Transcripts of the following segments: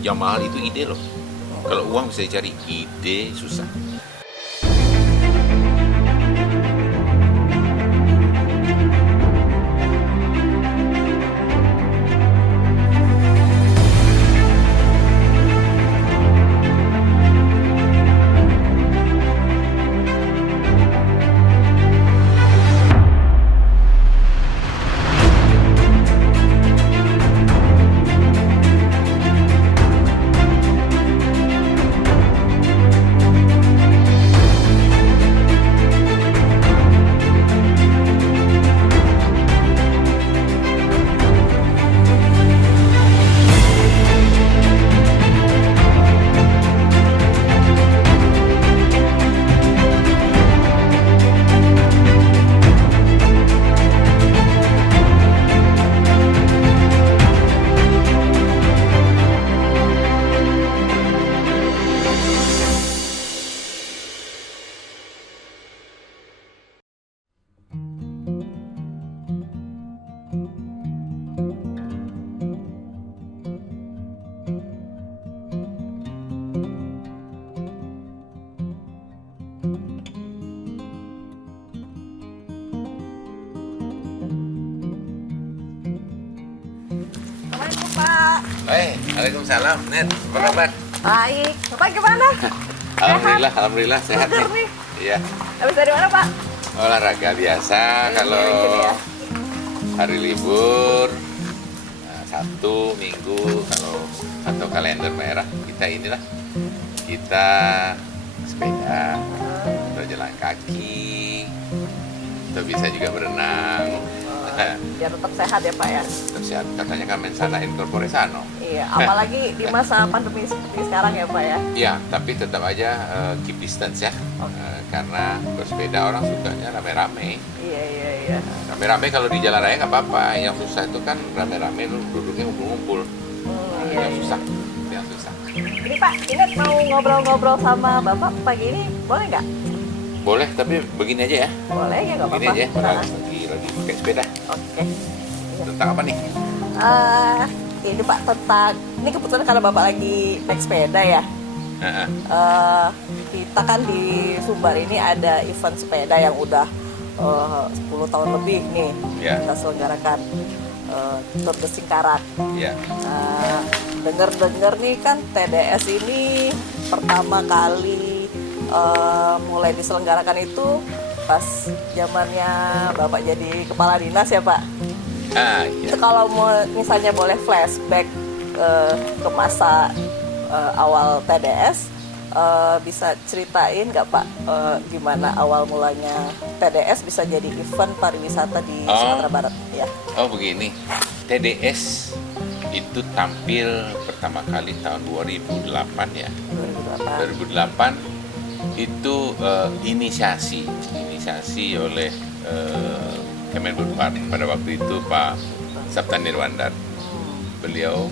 Yang mahal itu ide loh. Kalau uang bisa dicari, ide susah. Assalamualaikum Pak. Waalaikumsalam, Net. Apa kabar? Baik. Bapak gimana? Alhamdulillah sehat Seger nih. nih. Iya, Habis dari mana Pak? olahraga biasa kalau Gini ya. hari libur, Sabtu, Minggu, kalau atau kalender merah kita inilah kita sepeda atau jalan kaki atau bisa juga berenang. Biar tetap sehat ya Pak ya. Tetap sehat, katanya kan mensana in corpore sano. Iya. Apalagi di masa pandemi seperti sekarang ya Pak ya. Iya, tapi tetap aja keep distance ya. Karena bersepeda orang sukanya rame-rame. Iya. Rame-rame kalau di jalan raya nggak apa-apa. Yang susah itu kan rame-rame lu duduknya ngumpul-ngumpul. Iya. Yang susah, yang susah. Ini Pak, Inet mau ngobrol-ngobrol sama Bapak pagi ini boleh nggak? Boleh, tapi begini aja ya. Boleh ya nggak Begini apa-apa. aja, lagi pakai sepeda. Oke. Tentang apa nih? Ini Pak tentang ini kebetulan karena Bapak lagi naik sepeda ya. Heeh. Kita kan di Sumbar ini ada event sepeda yang udah 10 tahun lebih nih Ya. kita selenggarakan Tour de Singkarak. Ya. Dengar-dengar nih kan TDS ini pertama kali mulai diselenggarakan itu pas zamannya Bapak jadi kepala dinas ya Pak. Iya. Itu kalau mau misalnya boleh flashback ke masa awal TDS, bisa ceritain nggak Pak gimana awal mulanya TDS bisa jadi event pariwisata di Sumatera Barat? Ya. Oh begini, TDS itu tampil pertama kali tahun 2008 ya. 2008. 2008 itu inisiasi oleh Kemenbudpar pada waktu itu Pak Sapta Nirwandar. Beliau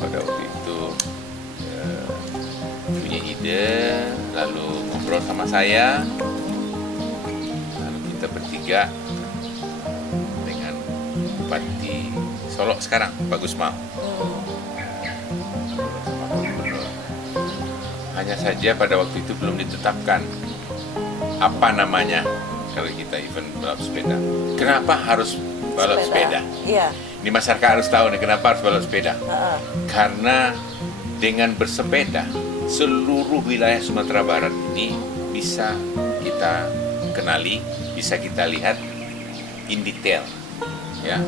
pada waktu itu punya ide, lalu ngobrol sama saya, lalu kita bertiga dengan Bupati Solok sekarang, Pak Gusmal. Hanya saja pada waktu itu belum ditetapkan apa namanya kalau kita event balap sepeda. Kenapa harus balap sepeda? Iya. Ini masyarakat harus tahu nih kenapa harus balap sepeda. Karena dengan bersepeda seluruh wilayah Sumatera Barat ini bisa kita kenali, bisa kita lihat in detail. Ya.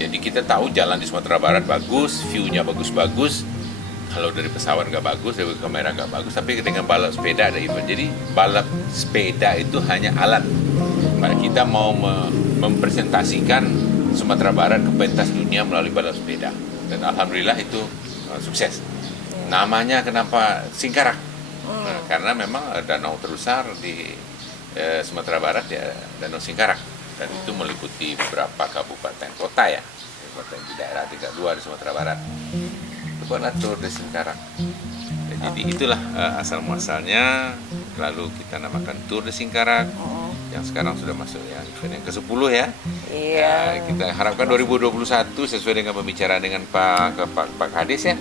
Jadi kita tahu jalan di Sumatera Barat bagus, view-nya bagus-bagus. Kalau dari pesawat nggak bagus, dari kamera nggak bagus, tapi dengan balap sepeda ada event. Jadi balap sepeda itu hanya alat. Kita mau mempresentasikan Sumatera Barat ke pentas dunia melalui balap sepeda. Dan alhamdulillah itu sukses. Namanya kenapa Singkarak? Karena memang danau terbesar di Sumatera Barat ya Danau Singkarak. Dan itu meliputi beberapa kabupaten kota ya. Kabupaten di daerah 32 di Sumatera Barat. Buatlah Tour de Singkarak. Jadi itulah asal muasalnya. Lalu kita namakan Tour de Singkarak. Yang sekarang sudah masuk yang event yang ke-10 ya. Iya. Kita harapkan 2021 sesuai dengan pembicaraan dengan Pak Kades ya.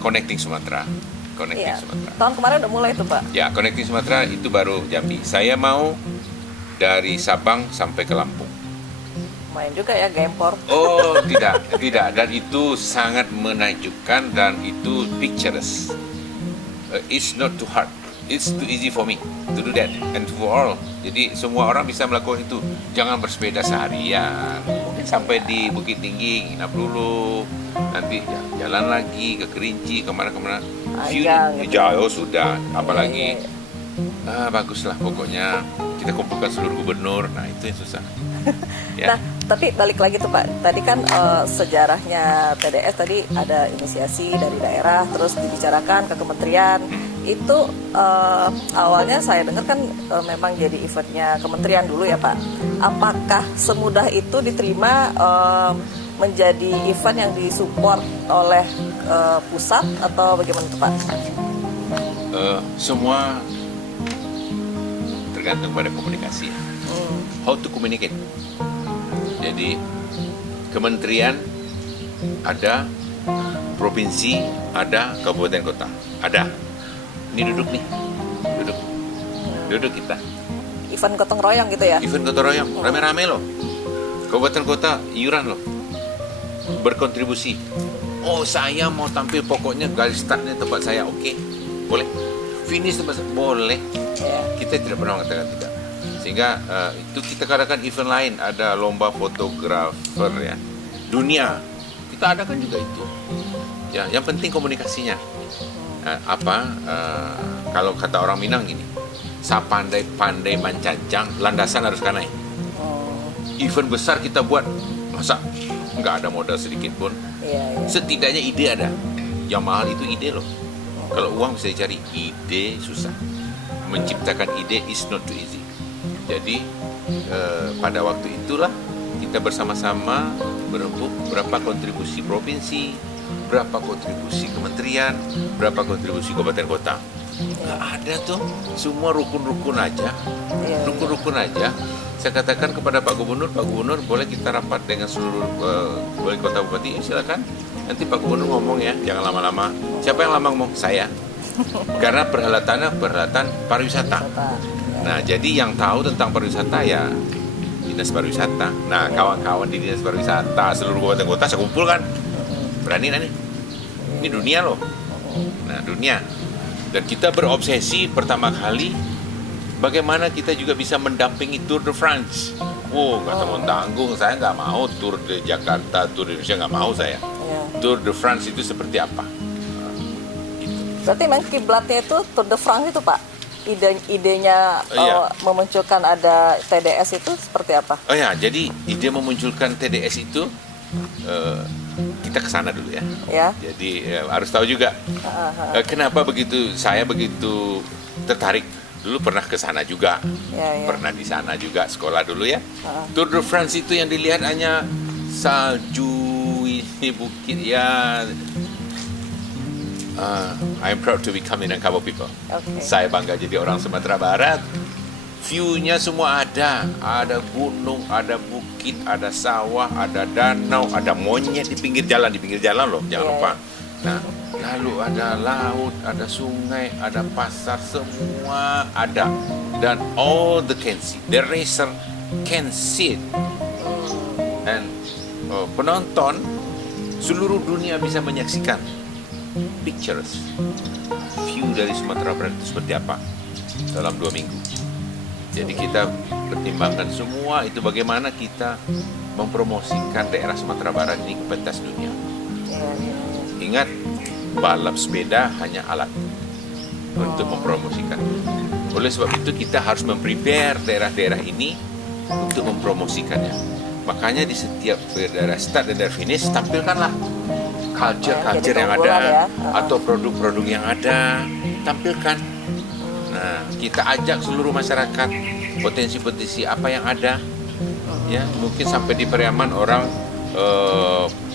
Connecting Sumatera. Connecting Iya. Sumatera. Tahun kemarin udah mulai tuh Pak. Ya, Connecting Sumatera itu baru Jambi. Saya mau dari Sabang sampai ke Lampung. Main juga ya Gempor. Oh, tidak. Dan itu sangat menakjubkan dan itu picturesque. It's not too hard. It's too easy for me to do that and for all. Jadi semua orang bisa melakukan itu. Jangan bersepeda seharian. Mungkin sampai di Bukit Tinggi, nginap dulu. Nanti jalan lagi ke Kerinci, kemana-kemana. Ajang gitu. Jauh sudah. Apalagi Iya. baguslah pokoknya. Kita kumpulkan seluruh gubernur. Nah itu yang susah. Ya. Nah, tapi balik lagi tuh Pak. Tadi kan sejarahnya TDS tadi ada inisiasi dari daerah, terus dibicarakan ke kementerian. Itu awalnya saya dengar kan memang jadi eventnya kementerian dulu ya Pak. Apakah semudah itu diterima menjadi event yang disupport oleh pusat atau bagaimana tuh Pak? Semua tergantung pada komunikasi. How to communicate. Jadi kementerian ada, provinsi ada, kabupaten kota ada. Ini duduk kita. Event gotong royong gitu ya? Event gotong royong, rame-rame loh. Kabupaten kota iuran loh, berkontribusi. Oh saya mau tampil, pokoknya garis startnya tempat saya, oke, boleh. Finish tempat saya, boleh. Kita tidak pernah mengatakan tidak. Sehingga itu kita katakan event lain, ada lomba fotografer ya, dunia. Kita adakan juga itu. Ya, yang penting komunikasinya. Kalau kata orang Minang gini, sapandai-pandai mancacang, landasan harus kanai. Event besar kita buat, masa nggak ada modal sedikit pun? Iya. Setidaknya ide ada. Yang mahal itu ide loh. Kalau uang bisa dicari, ide susah. Menciptakan ide is not too easy. Jadi pada waktu itulah kita bersama-sama berembuk berapa kontribusi provinsi, berapa kontribusi kementerian, berapa kontribusi kabupaten kota. Nggak ada tuh, semua rukun-rukun aja. Rukun-rukun aja. Saya katakan kepada Pak Gubernur boleh kita rapat dengan seluruh wali kota bupati, silakan. Nanti Pak Gubernur ngomong ya, jangan lama-lama. Siapa yang lama ngomong? Saya. Karena perhelatannya perhelatan pariwisata. Nah, jadi yang tahu tentang pariwisata ya Dinas Pariwisata. Nah, kawan-kawan di Dinas Pariwisata seluruh kabupaten kota saya kumpulkan. Berani nih. Ini dunia loh. Nah, dunia. Dan kita berobsesi pertama kali bagaimana kita juga bisa mendampingi Tour de France. Nggak tanggung-tanggung, saya nggak mau Tour de Jakarta, Tour de Indonesia, nggak mau saya. Tour de France itu seperti apa? Berarti memang kiblatnya itu Tour de France itu Pak? Idenya memunculkan ada TDS itu seperti apa? Oh ya, jadi ide memunculkan TDS itu kita ke sana dulu ya. Jadi harus tahu juga kenapa saya begitu tertarik. Dulu pernah ke sana juga, pernah di sana juga sekolah dulu ya. Tour de France itu yang dilihat hanya salju, ini bukit ya. I'm proud to become Minangkabau people. Saya bangga jadi orang Sumatera Barat. View-nya semua ada gunung, ada bukit, ada sawah, ada danau, ada monyet di pinggir jalan loh, jangan lupa. Nah, lalu ada laut, ada sungai, ada pasar, semua ada. Dan all the can see, the racer can see it. And penonton seluruh dunia bisa menyaksikan pictures view dari Sumatera Barat itu seperti apa dalam 2 minggu. Jadi kita pertimbangkan semua itu bagaimana kita mempromosikan daerah Sumatera Barat ini ke pentas dunia. Ingat, balap sepeda hanya alat untuk mempromosikan. Oleh sebab itu kita harus memprepare daerah-daerah ini untuk mempromosikannya. Makanya di setiap daerah start dan daerah finish tampilkanlah culture yang ada atau produk-produk yang ada, tampilkan. Nah, kita ajak seluruh masyarakat potensi-potensi apa yang ada. Ya, mungkin sampai di Periaman orang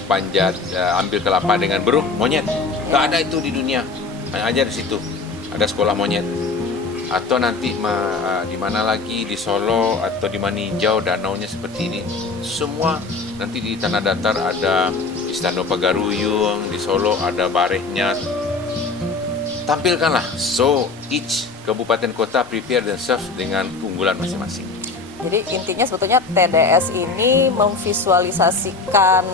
panjat ambil kelapa dengan beruk monyet. Nggak ada itu di dunia. Hanya aja di situ ada sekolah monyet. Atau nanti di mana lagi di Solo atau di Maninjau danaunya seperti ini. Semua nanti di tanah datar ada Istana Pagaruyung, di Solo ada bareknya. Tampilkanlah. So each kabupaten kota prepare themselves dengan keunggulan masing-masing. Jadi intinya sebetulnya TDS ini memvisualisasikan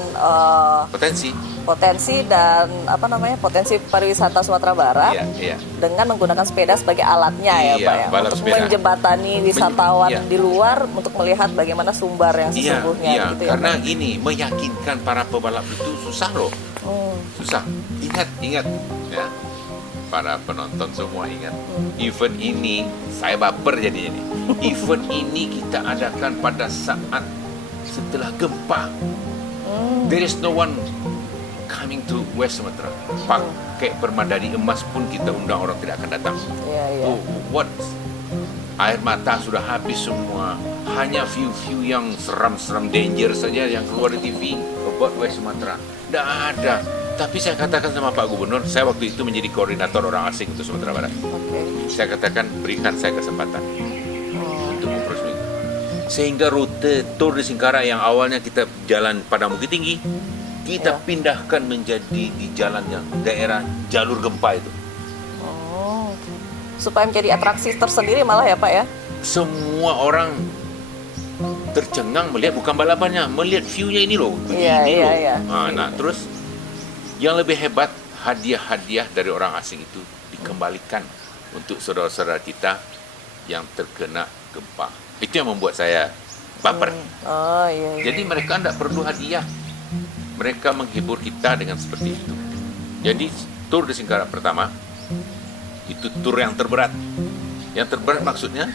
potensi dan potensi pariwisata Sumatera Barat dengan menggunakan sepeda sebagai alatnya ya Pak ya, untuk menjembatani wisatawan di luar untuk melihat bagaimana sumber yang sesungguhnya. Gitu karena ya, ini meyakinkan para pebalap itu susah loh, susah. Ingat ya, para penonton semua ingat, event ini saya baper jadinya nih. Event ini kita adakan pada saat setelah gempa. There is no one coming to West Sumatra. Pakai permadani emas pun kita undang, orang tidak akan datang. Oh, what? Air mata sudah habis semua. Hanya view-view yang seram-seram, danger saja yang keluar di TV about West Sumatra. Tidak ada. Tapi saya katakan sama Pak Gubernur, saya waktu itu menjadi koordinator orang asing untuk Sumatera Barat. Saya katakan, berikan saya kesempatan untuk memproses itu. Sehingga rute Tour de Singkara yang awalnya kita jalan pada Bukit Tinggi, kita pindahkan menjadi di jalan yang daerah jalur gempa itu. Supaya menjadi atraksi tersendiri malah ya Pak ya? Semua orang tercengang melihat bukan balapannya, melihat view-nya ini loh. Nah, terus yang lebih hebat, hadiah-hadiah dari orang asing itu dikembalikan untuk saudara-saudara kita yang terkena gempa. Itu yang membuat saya baper. Jadi mereka tidak perlu hadiah. Mereka menghibur kita dengan seperti itu. Jadi Tour de Singkara pertama itu tour yang terberat. Yang terberat maksudnya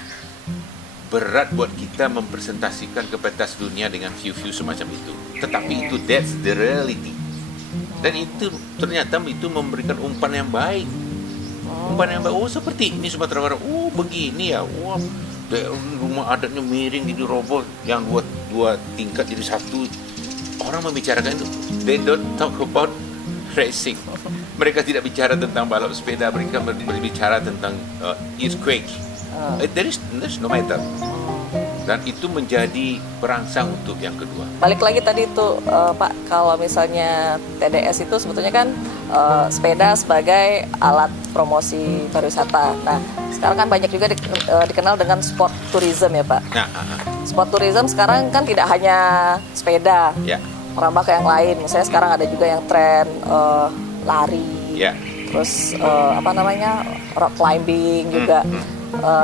berat buat kita mempresentasikan ke pentas dunia dengan view-view semacam itu. Tetapi itu that's the reality. Dan itu ternyata itu memberikan umpan yang baik. Umpan yang baik. Oh, seperti ini Sumatera Barat. Oh, begini ya. Wah, rumah adatnya miring diroboh yang dua tingkat jadi satu. Orang membicarakan itu. They don't talk about racing. Mereka tidak bicara tentang balap sepeda. Mereka berbicara tentang earthquake. There's no matter. Dan itu menjadi perangsang untuk yang kedua. Balik lagi tadi itu Pak, kalau misalnya TDS itu sebetulnya kan sepeda sebagai alat promosi pariwisata. Nah, sekarang kan banyak juga dikenal dengan sport tourism ya Pak. Sport tourism sekarang kan tidak hanya sepeda, merambah ke yang lain. Misalnya sekarang ada juga yang tren lari, terus rock climbing juga.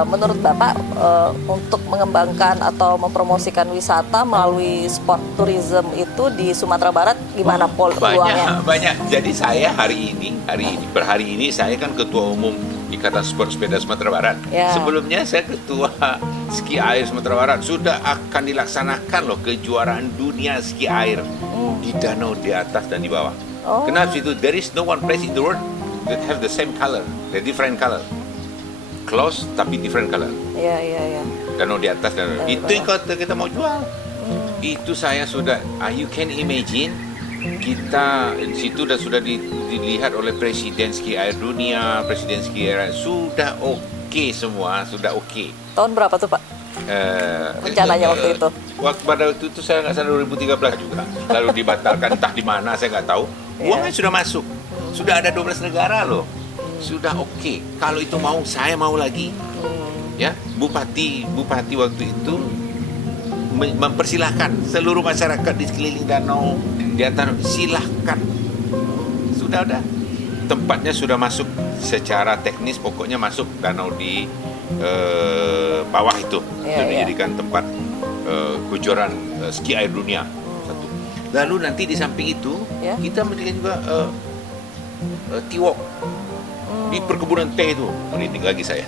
Menurut Bapak untuk mengembangkan atau mempromosikan wisata melalui sport tourism itu di Sumatera Barat gimana peluangnya? Banyak. Jadi saya hari ini saya kan ketua umum Ikatan Sport Sepeda Sumatera Barat. Sebelumnya saya ketua ski air Sumatera Barat. Sudah akan dilaksanakan loh kejuaraan dunia ski air di danau di atas dan di bawah. Kenapa situ? There is no one place in the world that have the same color, the different color. Close tapi different color. Danau di atas dan itu yang kita mau jual. Itu saya sudah. You can imagine kita di situ sudah dilihat oleh Presiden Ski Air Dunia, Presiden Ski Air sudah oke semua, sudah oke. Tahun berapa tuh Pak? Rencananya waktu itu? Pada waktu itu saya nggak salah 2013 juga. Lalu dibatalkan entah di mana saya nggak tahu. Uangnya sudah masuk, sudah ada 12 negara loh. Sudah oke. Kalau itu mau, saya mau lagi. Ya, bupati waktu itu mempersilahkan seluruh masyarakat di sekeliling danau di antara silahkan. Sudah. Tempatnya sudah masuk secara teknis, pokoknya masuk danau di bawah itu. Dijadikan tempat kejuaraan ski air dunia. Satu. Lalu nanti di samping itu kita mendirikan juga T-Walk. Di perkebunan teh itu, ini lagi saya.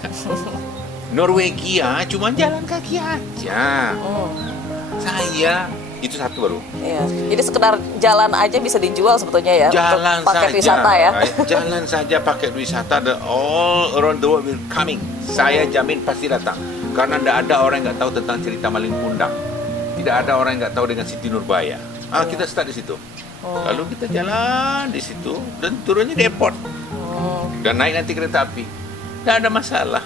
Norwegia cuma jalan kaki aja. Saya itu satu baru. Jadi sekedar jalan aja bisa dijual sebetulnya ya. Jalan untuk paket saja. Wisata ya. Jalan saja paket wisata. The all around the world will coming. Saya jamin pasti datang. Karena tidak ada orang yang nggak tahu tentang cerita Maling Kundang. Tidak ada orang yang nggak tahu dengan Siti Nurbaya. Kita start di situ. Lalu kita jalan di situ dan turunnya di airport. Dan naik nanti kereta api. Tidak ada masalah.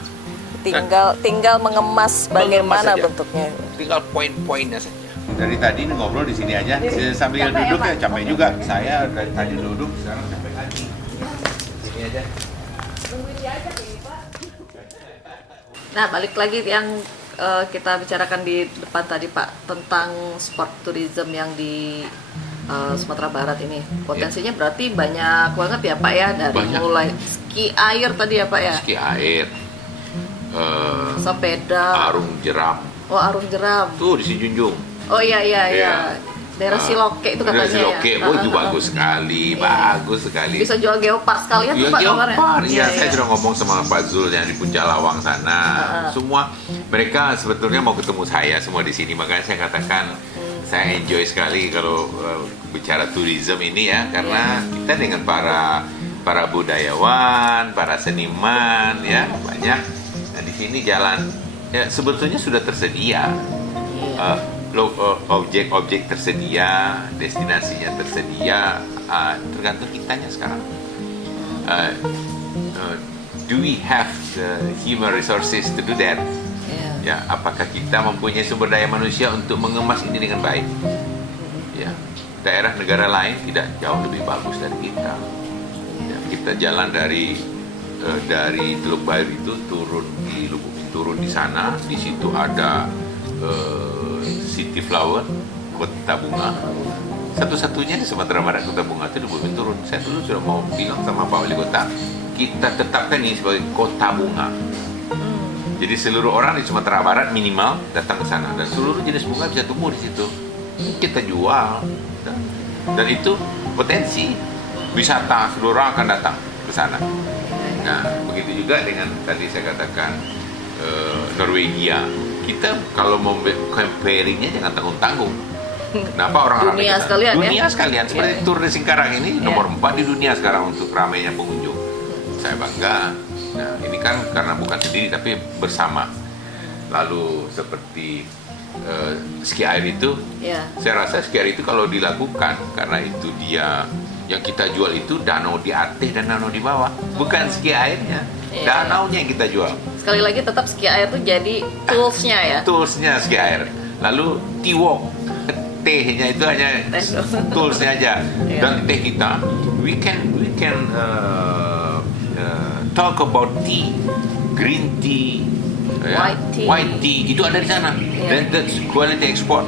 Tinggal mengemas bagaimana bentuknya. Tinggal poin-poinnya saja. dari tadi nih ngobrol di sini aja. Sambil Capek ya, duduk ya, Pak? capek juga. Saya dari tadi duduk, sekarang capek lagi. Sini aja. Nah, balik lagi yang kita bicarakan di depan tadi Pak tentang sport tourism yang di Sumatera Barat ini. Potensinya berarti banyak banget ya Pak ya, dari Banyak. mulai ski air tadi ya Pak ya, Ski air, sepeda, arung jeram. oh arung jeram, Tuh di Sijunjung. oh iya iya Iya. iya, daerah Siloke itu katanya Dari Siloke, ya. oh itu bagus sekali, bagus sekali. Bisa jual geopark sekalian tuh Iya, Pak kabarnya. Geopar. Iya, saya sudah ngomong sama Pak Zul yang di Puncak Lawang sana. Semua mereka sebetulnya mau ketemu saya semua di sini, makanya saya katakan saya enjoy sekali kalau bicara tourism ini ya, karena kita dengan para budayawan, para seniman ya banyak. Nah, di sini jalan ya sebetulnya sudah tersedia. Objek-objek tersedia, destinasinya tersedia, tergantung kitanya sekarang. Do we have the human resources to do that? Iya. Ya, apakah kita mempunyai sumber daya manusia untuk mengemas ini dengan baik? Ya, daerah negara lain tidak jauh lebih bagus dari kita. Ya, kita jalan dari Teluk Bair itu turun di sana, di situ ada City Flower, kota bunga. Satu-satunya di Sumatera Barat kota bunga itu di Bumi Turun. Saya dulu sudah mau bilang sama Pak Wali Kota, kita tetapkan ini sebagai kota bunga. Jadi seluruh orang di Sumatera Barat minimal datang ke sana, dan seluruh jenis bunga bisa tumbuh di situ. Kita jual, dan itu potensi wisata, seluruh orang akan datang ke sana. Nah, begitu juga dengan tadi saya katakan Norwegia. Kita kalau mau comparingnya jangan tanggung-tanggung. Kenapa orang ramai Dunia ke sana? sekalian ya? Dunia sekalian. Seperti Iya. Tour de Singkarang ini nomor 4 di dunia sekarang untuk ramainya pengunjung. Saya bangga. Nah, ini kan karena bukan sendiri tapi bersama. Lalu seperti ski air itu, Iya. saya rasa ski air itu kalau dilakukan, karena itu dia yang kita jual itu danau di atas dan danau di bawah, bukan ski airnya, Iya. danaunya yang kita jual. Sekali lagi tetap ski air tuh jadi toolsnya ya. Toolsnya ski air. Lalu T-walk, tehnya itu hanya toolsnya aja. Iya. Dan teh kita, we can talk about tea, green tea, ya, White tea. itu ada di sana. Iya. Dan that's quality export.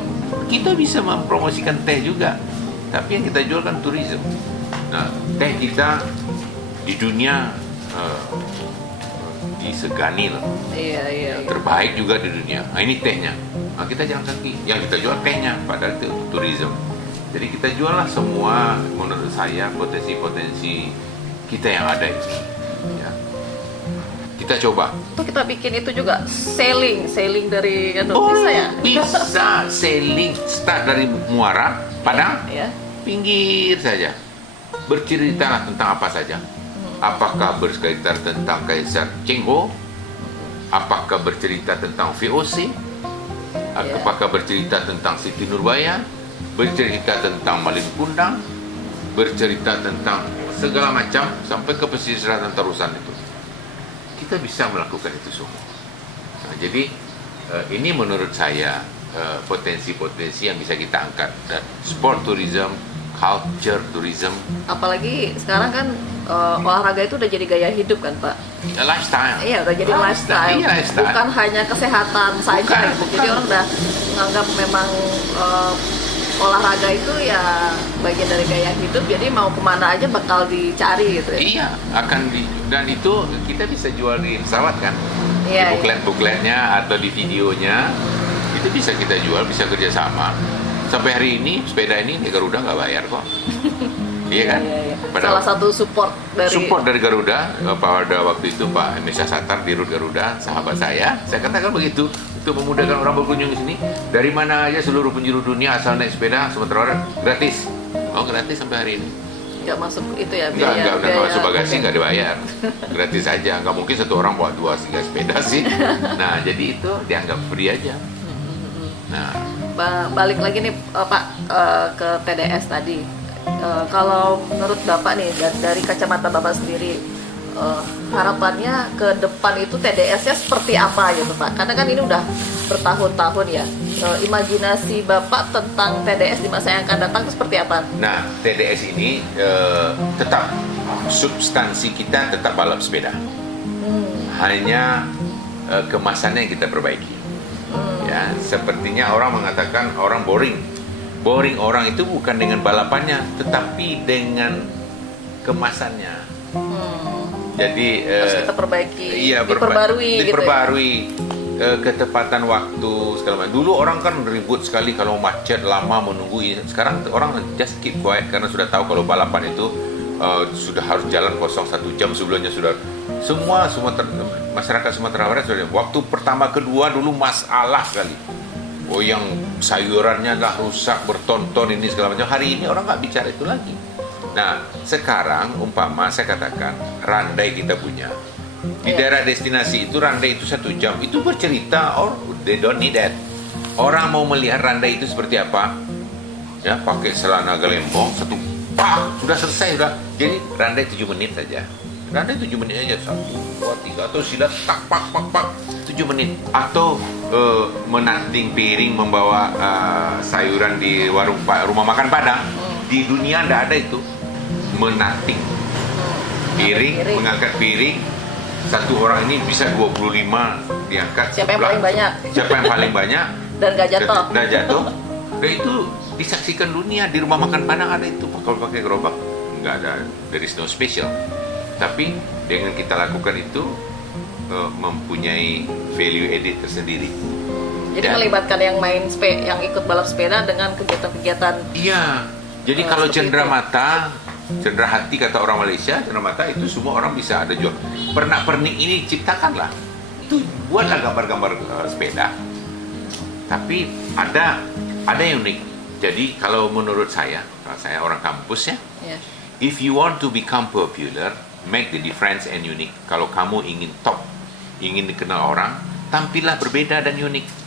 Kita bisa mempromosikan teh juga, tapi yang kita jual kan tourism. Nah, teh kita di dunia disegani loh. Iya iya. iya. Terbaik juga di dunia. Nah, ini tehnya. Nah, kita jangan kaki. Yang kita jual tehnya, padahal itu tourism. Jadi kita jual lah semua, menurut saya potensi-potensi kita yang ada itu. Ya. Kita coba. Tuh kita bikin itu juga sailing dari bisa ya. Bisa sailing start dari Muara, Padang, Ya. pinggir saja. Berceritalah tentang apa saja. Apakah bercerita tentang Kaisar Cheng Ho? Apakah bercerita tentang VOC? Apakah bercerita tentang Siti Nurbaya? Bercerita tentang Malin Kundang? Bercerita tentang segala macam sampai ke pesisir selatan Tarusan itu. Kita bisa melakukan itu semua. Nah, jadi ini menurut saya potensi-potensi yang bisa kita angkat, dan sport tourism, culture tourism, Apalagi sekarang kan olahraga itu udah jadi gaya hidup kan Pak. lifestyle. Iya udah jadi lifestyle. Iya, lifestyle. Bukan hanya kesehatan saja. Bukan, gitu. bukan. Jadi orang udah menganggap memang olahraga itu ya bagian dari gaya hidup. Jadi mau kemana aja bakal dicari gitu ya. Iya, dan itu kita bisa jual di pesawat kan, Iya, di bukletnya atau di videonya, itu bisa kita jual, bisa kerjasama. Sampai hari ini sepeda ini di Garuda nggak bayar kok, iya kan? Iya. Padahal Salah satu support dari Garuda, pada waktu itu Pak Emesya Satar di Rut Garuda, sahabat saya katakan begitu, untuk memudahkan orang berkunjung di sini, dari mana aja seluruh penjuru dunia asal naik sepeda Sumatera Barat gratis. Oh, gratis sampai hari ini. nggak masuk itu ya Enggak biaya masuk bagasi, nggak dibayar. Gratis aja, nggak mungkin satu orang bawa 2-3 sepeda sih. Nah, jadi itu dianggap free aja. Nah, Balik lagi nih Pak ke TDS tadi. Kalau menurut Bapak nih dari kacamata Bapak sendiri, harapannya ke depan itu TDS-nya seperti apa gitu Pak? Karena kan ini udah bertahun-tahun ya. Imajinasi Bapak tentang TDS di masa yang akan datang itu seperti apa? Nah, TDS ini tetap substansi kita tetap balap sepeda. Hanya kemasannya yang kita perbaiki. Ya, sepertinya orang mengatakan orang boring. Boring orang itu bukan dengan balapannya, tetapi dengan kemasannya. Jadi Harus kita perbaiki, iya, diperbarui ketepatan waktu segala macam. Dulu orang kan ribut sekali kalau macet lama menunggu ini. Sekarang orang just keep quiet karena sudah tahu kalau balapan itu sudah harus jalan kosong 1 jam sebelumnya sudah semua masyarakat Sumatera Barat sudah. Waktu pertama kedua dulu masalah sekali. Oh, yang sayurannya lah rusak bertonton ini segala macam. Hari ini orang nggak bicara itu lagi. Nah, sekarang umpama saya katakan randai kita punya di daerah destinasi itu randai itu 1 jam itu bercerita, or they don't need that. Orang mau melihat randai itu seperti apa, ya pakai celana gelembong satu, pak sudah selesai sudah. Jadi randai 7 menit saja. Randai 7 menit aja 1, 2, 3 atau silat tak pak 7 menit atau menanting piring membawa sayuran di warung rumah makan Padang. Di dunia tidak ada itu. Menanting piring, mengangkat piring, satu orang ini bisa 25 diangkat. Siapa yang paling banyak? Siapa yang paling banyak Dan nggak jatuh. Dan itu disaksikan dunia. Di rumah makan Padang ada itu. Kalau pakai gerobak nggak ada, there is no special. Tapi dengan kita lakukan itu mempunyai value edit tersendiri. Jadi melibatkan yang yang ikut balap sepeda dengan kegiatan-kegiatan. Iya. Jadi kalau cendera mata, cendera hati kata orang Malaysia, cendera mata itu semua orang bisa ada jual. Pernak-pernik ini ciptakanlah. Itu buatlah gambar-gambar sepeda. Tapi ada yang unik. Jadi kalau menurut saya orang kampus ya, if you want to become popular, make the difference and unique. Kalau kamu ingin top, ingin dikenal orang, tampillah berbeda dan unik.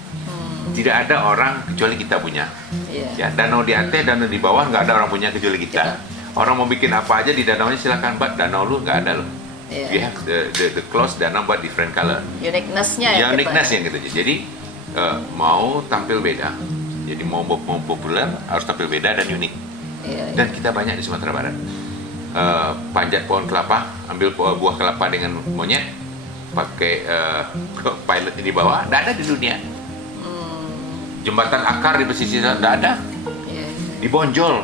Tidak ada orang kecuali kita punya. Ya, danau di atas, danau di bawah nggak ada orang punya kecuali kita. Orang mau bikin apa aja di danaunya silakan buat, danau lu nggak ada loh. We have the close danau buat different color. Uniqueness-nya ya. Uniqueness yang gitu. Jadi mau tampil beda. Jadi mau populer harus tampil beda dan unik. Dan kita banyak di Sumatera Barat. Panjat pohon kelapa, ambil buah kelapa dengan monyet, pakai pilot di bawah, tidak ada di dunia. Jembatan akar di pesisir tidak ada. Di Bonjol,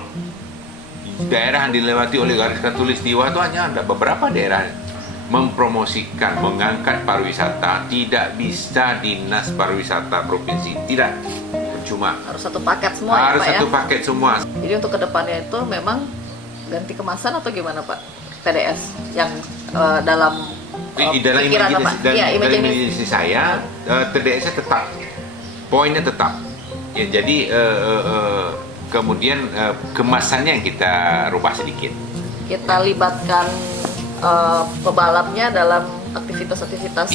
daerah yang dilewati oleh garis khatulistiwa itu hanya ada beberapa daerah. Mempromosikan, mengangkat pariwisata, tidak bisa dinas pariwisata provinsi, tidak, percuma. Harus satu paket semua. Harus ya, Pak, satu ya? paket semua. Jadi untuk kedepannya itu memang ganti kemasan atau gimana Pak? TDS yang dalam dalam pikiran Bapak? imajinasi saya, TDS-nya tetap, poinnya tetap. Ya, jadi kemudian kemasannya yang kita rubah sedikit. Kita libatkan pebalapnya dalam aktivitas-aktivitas.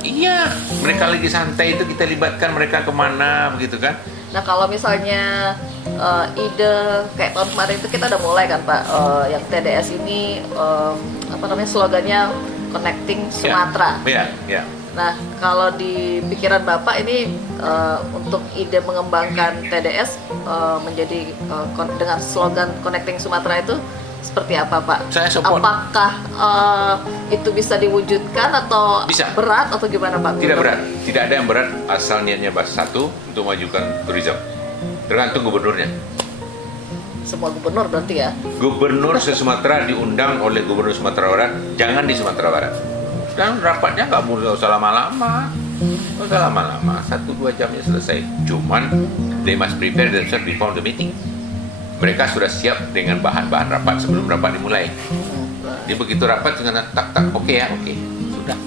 Iya. Mereka lagi santai itu kita libatkan mereka kemana begitu kan? Nah kalau misalnya ide kayak tahun kemarin itu kita udah mulai kan Pak, yang TDS ini slogannya Connecting Sumatera. Iya. Nah, kalau di pikiran Bapak ini untuk ide mengembangkan TDS menjadi dengan slogan Connecting Sumatera itu seperti apa, Pak? Saya support. Apakah itu bisa diwujudkan atau bisa. Berat atau gimana, Pak? Tidak berat. Tidak ada yang berat asal niatnya satu untuk majukan turisme. Tergantung gubernurnya. Semua gubernur berarti ya? Gubernur se-Sumatera diundang oleh Gubernur Sumatera Barat, jangan di Sumatera Barat. Dan rapatnya nggak usah lama-lama, 1-2 jamnya selesai. Cuman they must prepare themselves before the meeting. Mereka sudah siap dengan bahan-bahan rapat sebelum rapat dimulai. Jadi begitu rapat dengan tak oke, sudah.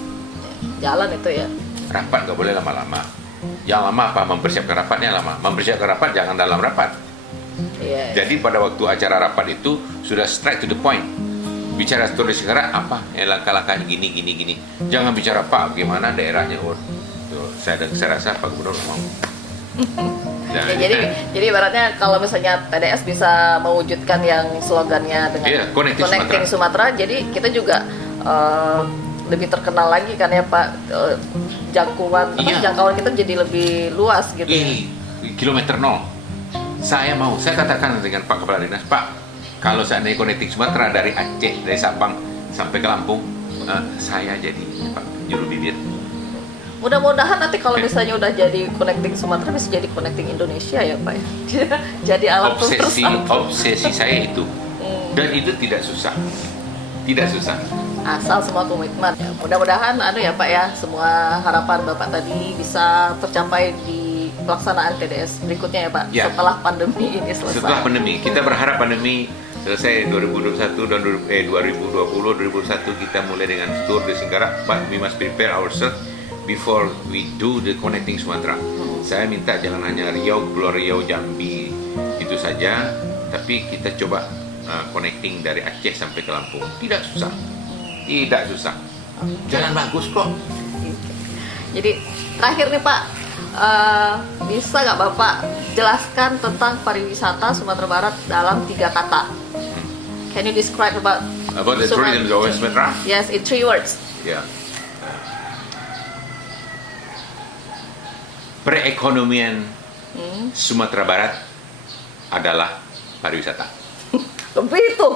Jalan itu ya. Rapat nggak boleh lama-lama. Yang lama apa? Mempersiapkan rapatnya lama. Mempersiapkan rapat jangan dalam rapat. Jadi pada waktu acara rapat itu sudah straight to the point. Bicara tulis sekarang apa? Langkah-langkah gini. Jangan bicara Pak, gimana daerahnya. Saya rasa Pak Gubernur mau. Jadi ibaratnya kalau misalnya TDS bisa mewujudkan yang slogannya dengan Connecting Sumatera, jadi kita juga lebih terkenal lagi kan ya Pak, jangkauan Iya. jangkauan kita jadi lebih luas gitu ya. Kilometer nol. Saya katakan dengan Pak Kepala Dinas, Pak, kalau seandainya connecting Sumatera dari Aceh, dari Sabang sampai ke Lampung, saya jadi Pak juru bibir. Mudah-mudahan nanti kalau misalnya udah jadi connecting Sumatera bisa jadi connecting Indonesia ya Pak ya. Jadi alat Obsesi saya itu. Dan itu tidak susah. Tidak susah. Asal semua komitmen. Ya, mudah-mudahan ya Pak ya, semua harapan Bapak tadi bisa tercapai di pelaksanaan TDS berikutnya ya Pak, Ya. setelah pandemi ini selesai. Setelah pandemi, kita berharap pandemi selesai 2021 dan 2020 kita mulai dengan tour de Singkarak, but we must prepare ourselves before we do the connecting Sumatera. Saya minta jangan hanya Riau, Pulau Riau, Jambi itu saja, tapi kita coba connecting dari Aceh sampai ke Lampung. Tidak susah. Tidak susah. Jalan bagus kok. Jadi terakhir nih Pak, bisa nggak Bapak jelaskan tentang pariwisata Sumatera Barat dalam 3 kata? Can you describe about the tourism of Sumatera? Yes, in 3 words. Ya. Perekonomian Sumatera Barat adalah pariwisata. Begitu.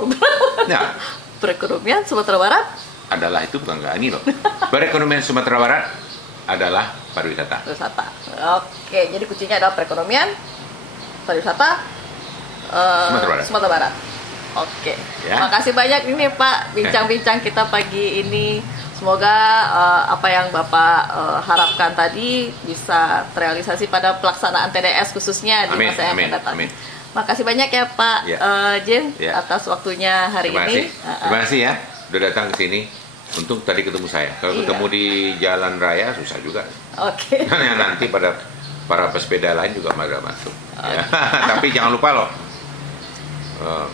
Nah, Perekonomian Sumatera Barat adalah itu bukan nggak ini loh. Perekonomian Sumatera Barat adalah pariwisata. pariwisata. Oke, jadi kuncinya adalah perekonomian, pariwisata, Sumatera Barat. Oke, Ya. makasih banyak ini Pak bincang-bincang kita pagi ini. Semoga apa yang Bapak harapkan tadi bisa terrealisasi pada pelaksanaan TDS khususnya di Amin, masa yang amin, akan datang. amin. Makasih banyak ya Pak Ya. Jin Ya. atas waktunya hari Terima ini. kasih. Terima kasih ya udah datang ke sini. Untung tadi ketemu saya. Kalau Iya. ketemu di jalan raya susah juga. Oke. Karena nanti pada para pesepeda lain juga pada masuk. Ya. Tapi jangan lupa loh.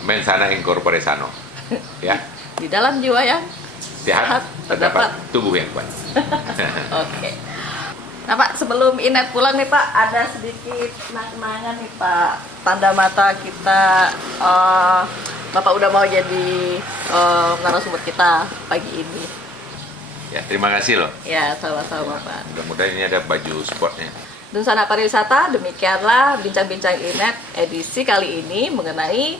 Mens sana in corpore sano. Ya. Di dalam jiwa yang Sehat terdapat tubuh yang kuat. Oke. Nah Pak, sebelum Inet pulang nih Pak, ada sedikit kenang-kenangan nih Pak. Tanda mata kita, Bapak udah mau jadi narasumber kita pagi ini. Ya, terima kasih loh. Ya, sama-sama Pak. Mudah-mudahan ini ada baju sportnya. Dusana Pariwisata, demikianlah bincang-bincang Inet edisi kali ini mengenai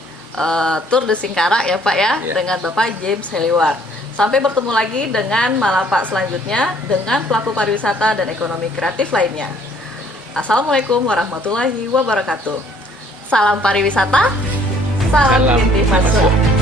Tour de Singkarak ya Pak ya, Ya. dengan Bapak James Heliward. Sampai bertemu lagi dengan Malapak selanjutnya dengan pelaku pariwisata dan ekonomi kreatif lainnya. Assalamualaikum warahmatullahi wabarakatuh. Salam pariwisata, salam Salam intih masuk.